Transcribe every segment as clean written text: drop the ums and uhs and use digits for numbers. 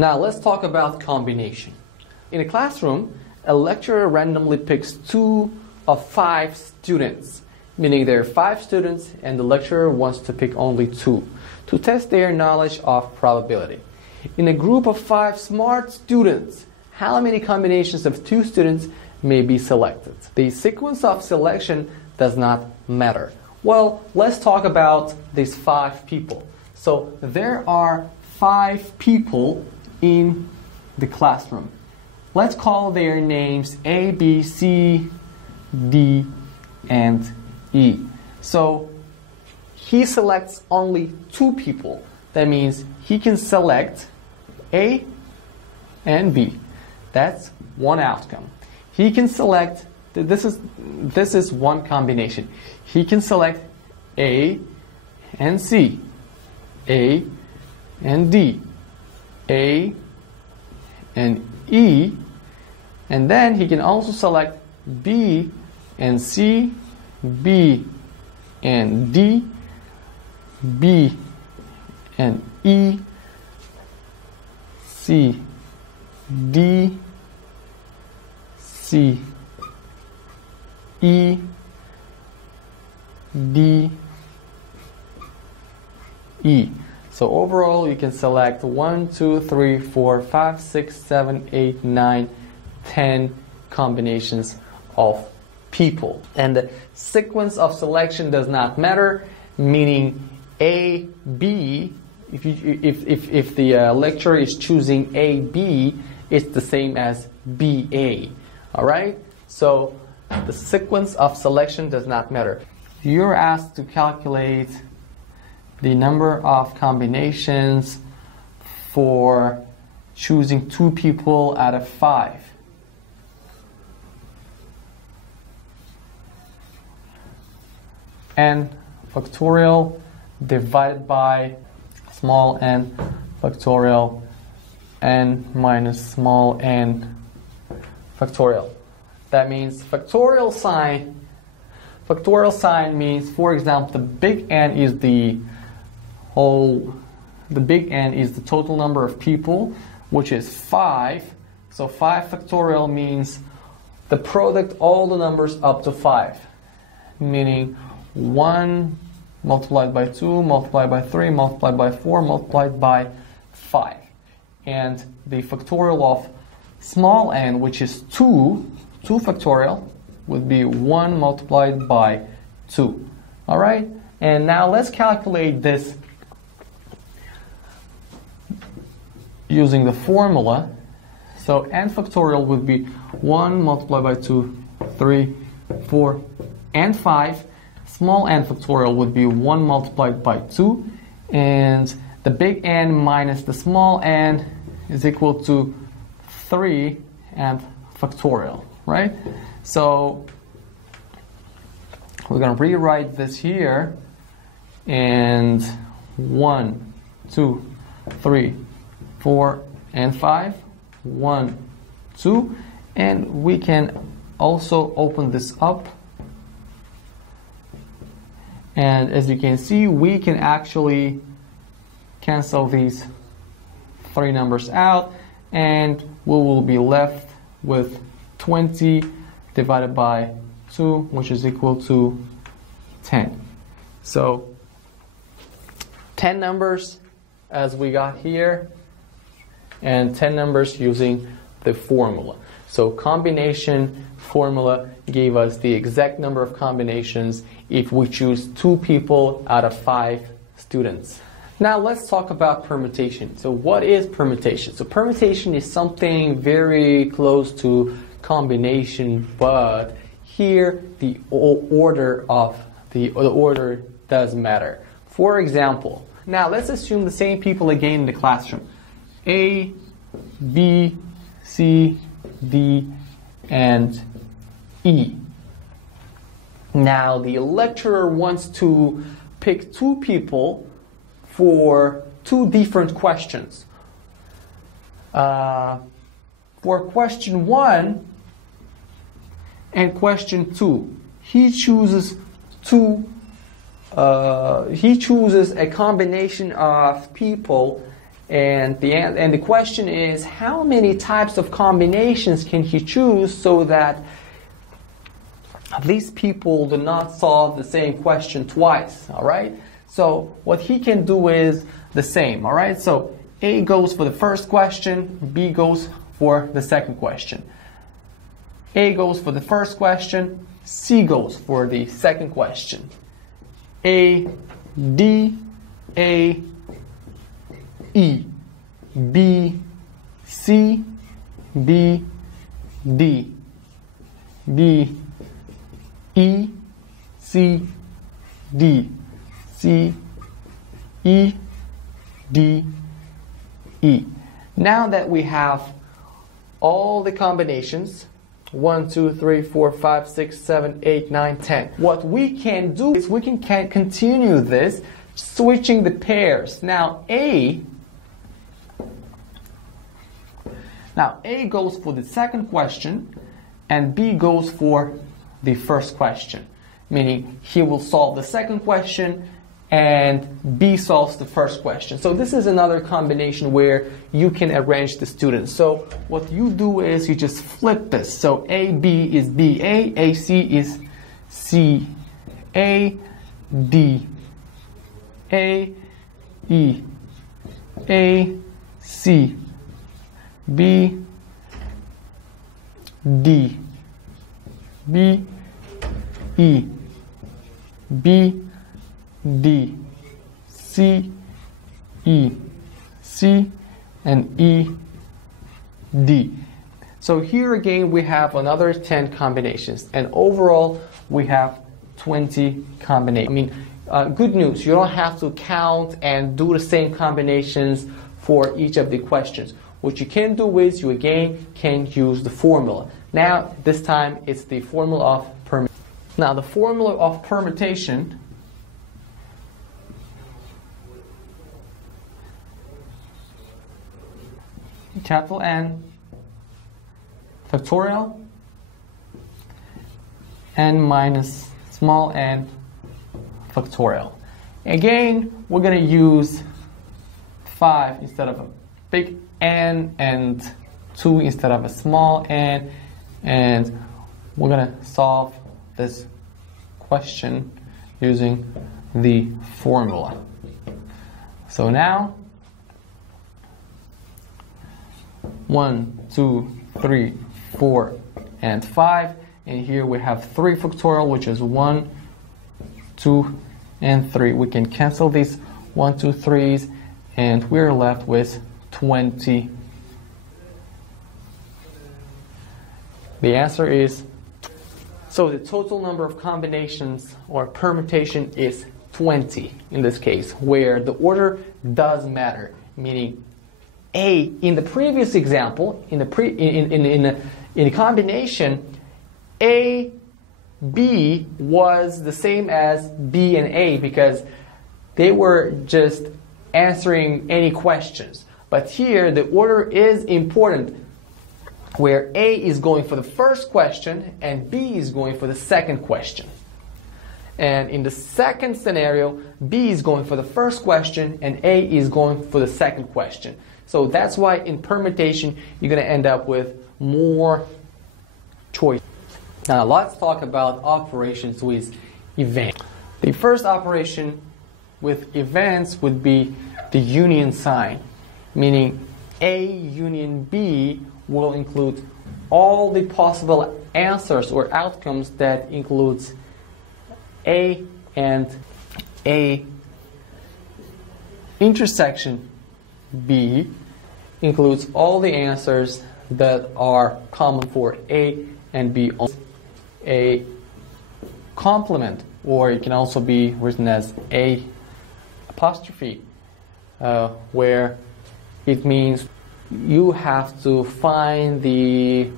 Now let's talk about combination. In a classroom, a lecturer randomly picks 2 of 5 students, meaning there are 5 students and the lecturer wants to pick only 2 to test their knowledge of probability. In a group of 5 smart students, how many combinations of 2 students may be selected? The sequence of selection does not matter. Well, let's talk about these 5 people. So there are 5 people in the classroom. Let's call their names A, B, C, D, and E. So he selects only 2 people. That means he can select A and B. That's one outcome. He can select, this is one combination. He can select A and C, A and D, A and E, and then he can also select B and C, B and D, B and E, C, D, C, E, D, E. So overall you can select 1, 2, 3, 4, 5, 6, 7, 8, 9, 10 combinations of people. And the sequence of selection does not matter, meaning A, B, if the lecturer is choosing A, B, it's the same as B, A. Alright? So the sequence of selection does not matter. You're asked to calculate the number of combinations for choosing 2 people out of 5. N factorial divided by small n factorial n minus small n factorial. That means factorial sign means, for example, the big N is the big N is the total number of people, which is 5. So 5 factorial means the product all the numbers up to 5, meaning 1 multiplied by 2 multiplied by 3 multiplied by 4 multiplied by 5. And the factorial of small n, which is 2 factorial, would be 1 multiplied by 2. Alright? And now let's calculate this using the formula. So n factorial would be 1 multiplied by 2, 3, 4, and 5. Small n factorial would be 1 multiplied by 2. And the big N minus the small n is equal to 3 and factorial, right? So we're going to rewrite this here, and 1, 2, 3, 4, and 5. 1, 2, and we can also open this up. And as you can see, we can actually cancel these 3 numbers out, and we will be left with 20 divided by 2, which is equal to 10. So 10 numbers as we got here, and 10 numbers using the formula. So combination formula gave us the exact number of combinations if we choose 2 people out of 5 students. Now let's talk about permutation. So what is permutation? So permutation is something very close to combination, but here the order does matter. For example, now let's assume the same people again in the classroom. A, B, C, D, and E. Now the lecturer wants to pick 2 people for 2 different questions. For question 1 and question 2, he chooses a combination of people And the question is, how many types of combinations can he choose so that these people do not solve the same question twice, all right? So what he can do is the same, all right? So A goes for the first question, B goes for the second question. A goes for the first question, C goes for the second question. A, D, A, E, B, C, B, D, B, E, C, D, C, E, D, E. Now that we have all the combinations, 1, 2, 3, 4, 5, 6, 7, 8, 9, 10. What we can do is we can continue this, switching the pairs. Now A goes for the second question, and B goes for the first question. Meaning he will solve the second question, and B solves the first question. So this is another combination where you can arrange the students. So what you do is you just flip this. So AB is BA, AC is CA, D, A, E, A, C, B, D, B, E, B, D, C, E, C, and E, D. So here again we have another 10 combinations, and overall we have 20 combinations. I mean, good news, you don't have to count and do the same combinations for each of the questions. What you can do is you again can use the formula. Now this time it's the formula of permutation. Now the formula of permutation capital N factorial n minus small n factorial. Again, we're going to use 5 instead of a big N and 2 instead of a small n, and we're going to solve this question using the formula. So now 1, 2, 3, 4, and 5. And here we have 3 factorial, which is 1, 2, and 3. We can cancel these 1, 2, 3s, and we're left with 20. The answer is, so the total number of combinations or permutation is 20 in this case, where the order does matter, meaning A, in the previous example, in the combination, A, B was the same as B and A because they were just answering any questions. But here, the order is important, where A is going for the first question and B is going for the second question. And in the second scenario, B is going for the first question and A is going for the second question. So that's why in permutation, you're going to end up with more choice. Now let's talk about operations with events. The first operation with events would be the union sign, meaning A union B will include all the possible answers or outcomes that includes A and A. Intersection B includes all the answers that are common for A and B. A complement, or it can also be written as A apostrophe, where it means you have to find the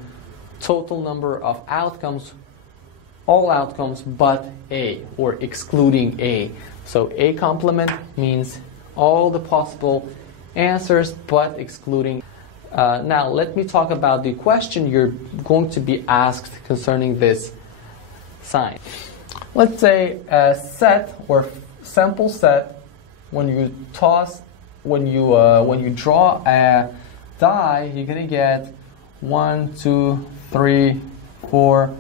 total number of outcomes, all outcomes but A, or excluding A. So A complement means all the possible answers but excluding. Now let me talk about the question you're going to be asked concerning this sign. Let's say a set or sample set, when you toss when you draw a die, you're gonna get 1, 2, 3, 4,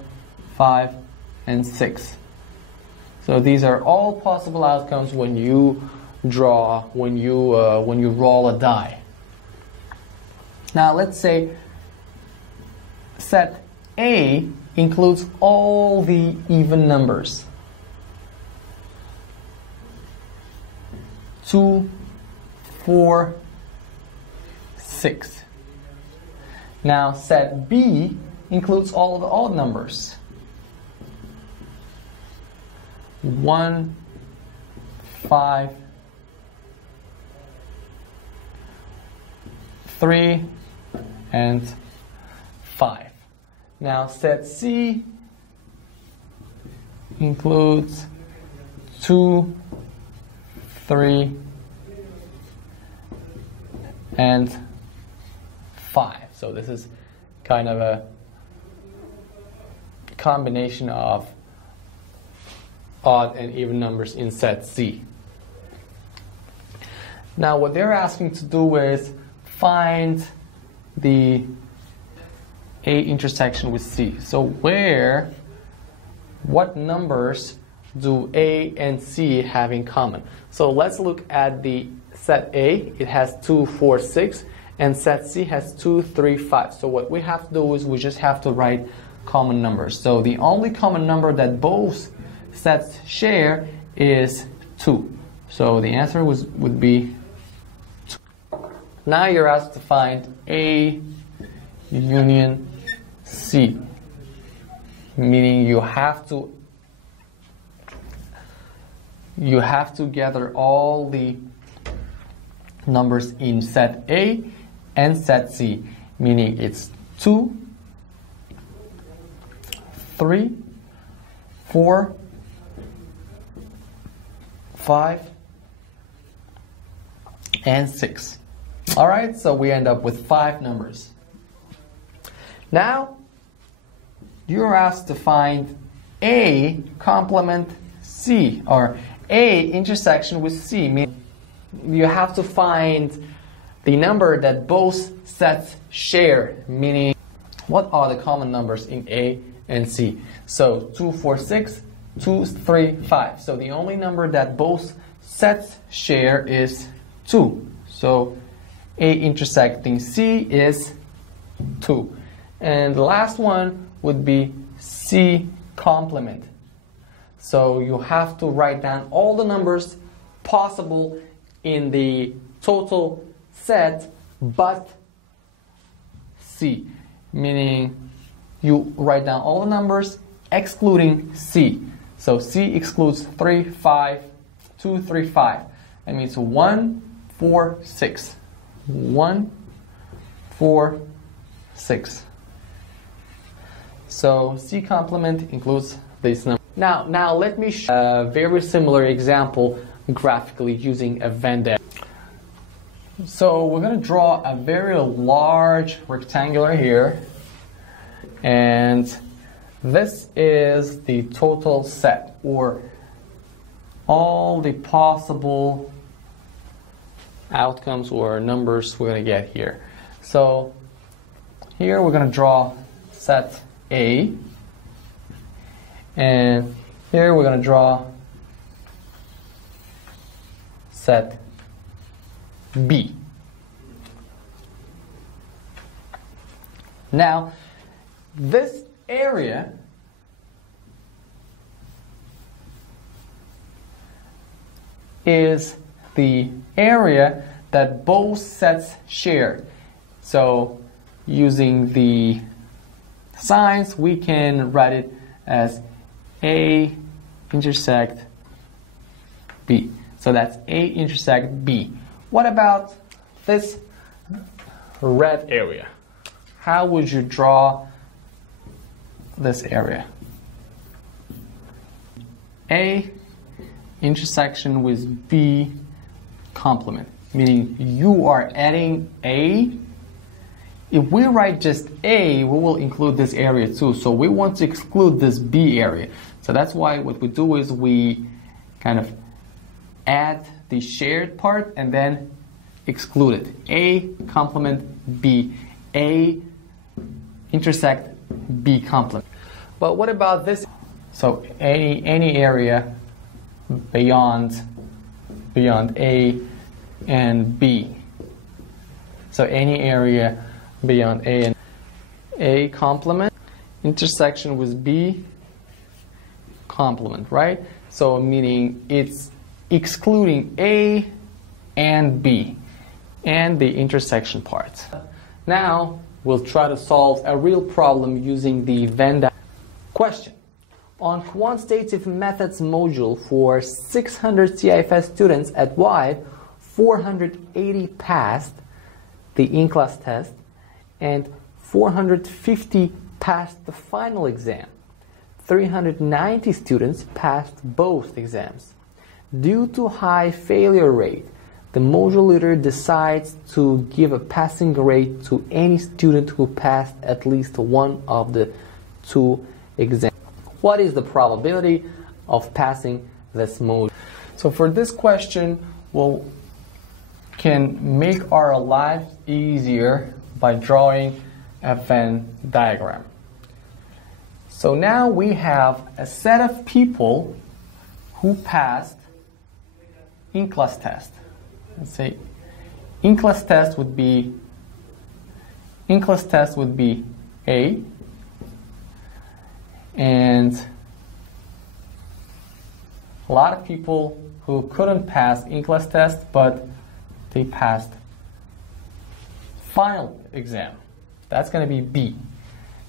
5, and 6. So these are all possible outcomes when you roll a die. Now let's say set A includes all the even numbers. 2, 4, 6. Now set B includes all of the odd numbers. 1, 5, 3, and 5. Now set C includes 2, 3, and 5. So this is kind of a combination of odd and even numbers in set C. Now what they're asking to do is find the A intersection with C. So what numbers do A and C have in common? So let's look at the set A. It has 2, 4, 6, and set C has 2, 3, 5. So what we have to do is we just have to write common numbers. So the only common number that both sets share is 2. So the answer would be 2. Now you're asked to find A union C, meaning you have to gather all the numbers in set A and set C, meaning it's 2, 3, 4, 5, and 6. All right, so we end up with 5 numbers. Now, you're asked to find A complement C, or A intersection with C. Meaning you have to find the number that both sets share, meaning what are the common numbers in A and C. So 2, 4, 6, 2, 3, 5. So the only number that both sets share is 2. So A intersecting C is 2. And the last one would be C complement. So you have to write down all the numbers possible in the total set but C, meaning you write down all the numbers excluding C. So C excludes 3, 5, 2, 3, 5. That means 1, 4, 6. 1, 4, 6. So C complement includes this number. Now let me show a very similar example graphically using a Venn diagram. So we're going to draw a very large rectangular here, and this is the total set, or all the possible outcomes or numbers we're going to get here. So here we're going to draw set A, and here we're going to draw set B. Now, this area is the area that both sets share. So, using the signs, we can write it as A intersect B. So that's A intersect B. What about this red area? How would you draw this area? A intersection with B complement, meaning you are adding A. If we write just A, we will include this area too. So we want to exclude this B area. So that's why what we do is we kind of add the shared part and then excluded. A complement B. A intersect B complement. But what about this? So any area beyond A and B. So any area beyond A and A complement intersection with B complement, right? So meaning it's excluding A and B and the intersection part. Now we'll try to solve a real problem using the Venn diagram. Question. On quantitative methods module for 600 CIFS students at Wide, 480 passed the in-class test and 450 passed the final exam. 390 students passed both exams. Due to high failure rate, the module leader decides to give a passing grade to any student who passed at least one of the two exams. What is the probability of passing this module? So for this question, we can make our lives easier by drawing a Venn diagram. So now we have a set of people who passed in-class test. Let's say in-class test would be A, and a lot of people who couldn't pass in-class test, but they passed final exam. That's going to be B.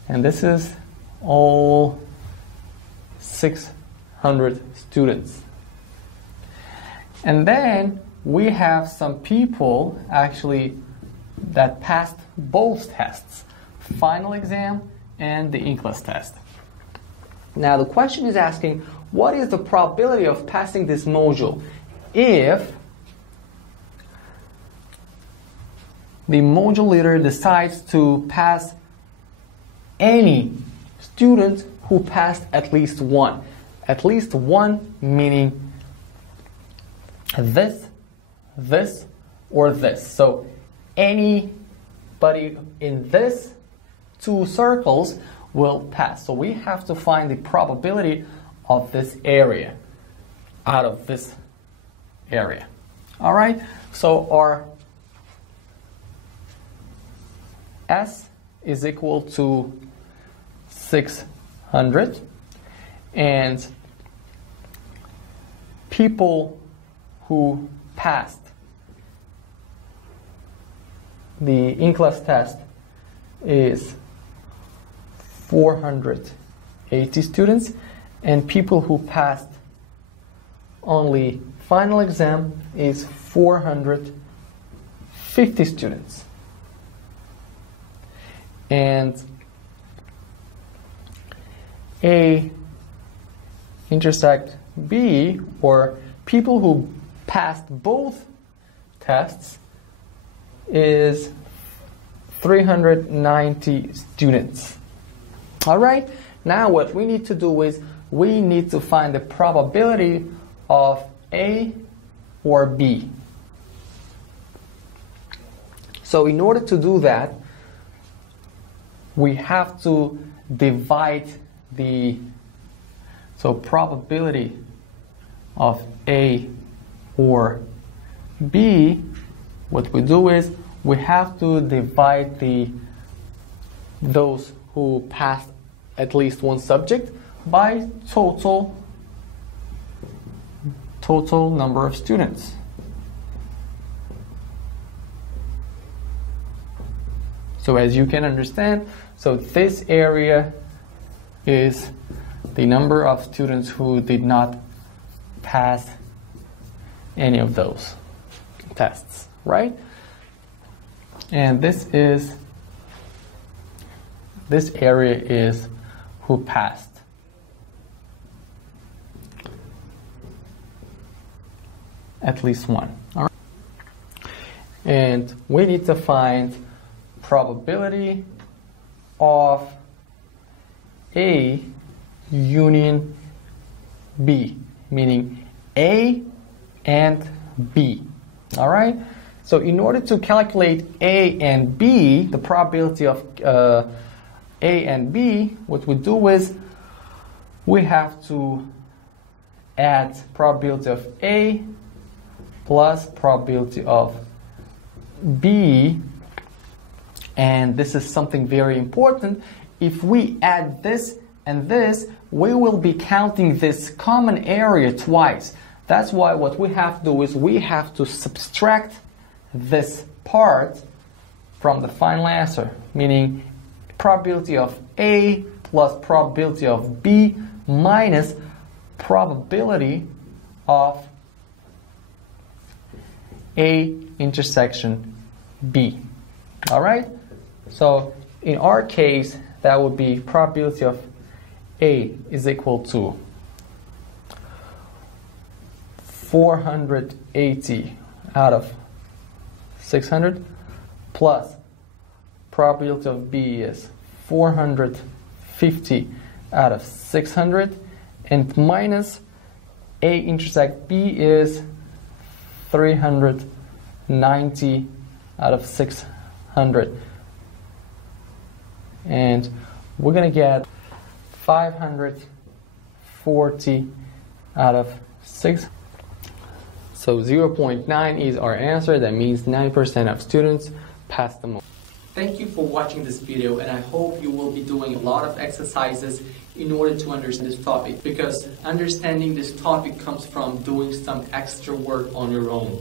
And this is all 600 students. And then we have some people actually that passed both tests, final exam and the in-class test. Now the question is asking, what is the probability of passing this module if the module leader decides to pass any student who passed at least one? At least one meaning this, or this. So anybody in this two circles will pass. So we have to find the probability of this area out of this area. All right, so our S is equal to 600, and people who passed the in-class test is 480 students, and people who passed only final exam is 450 students. And A intersect B, or people who passed both tests, is 390 students. All right, now what we need to do is we need to find the probability of A or B. So in order to do that, we have to divide the probability of A or B. What we do is we have to divide those who passed at least one subject by total number of students. So as you can understand, so this area is the number of students who did not pass any of those tests, right? And this area is who passed. At least one. All right? And we need to find probability of A union B, meaning A and B. All right? So in order to calculate A and B, the probability of A and B, what we do is we have to add probability of A plus probability of B, and this is something very important. If we add this and this, we will be counting this common area twice. That's why what we have to do is we have to subtract this part from the final answer, meaning probability of A plus probability of B minus probability of A intersection B. All right? So in our case, that would be probability of A is equal to 480 out of 600 plus probability of B is 450 out of 600 and minus A intersect B is 390 out of 600, and we're going to get 540 out of 6. So 0.9 is our answer. That means 9% of students pass the most. Thank you for watching this video, and I hope you will be doing a lot of exercises in order to understand this topic, because understanding this topic comes from doing some extra work on your own.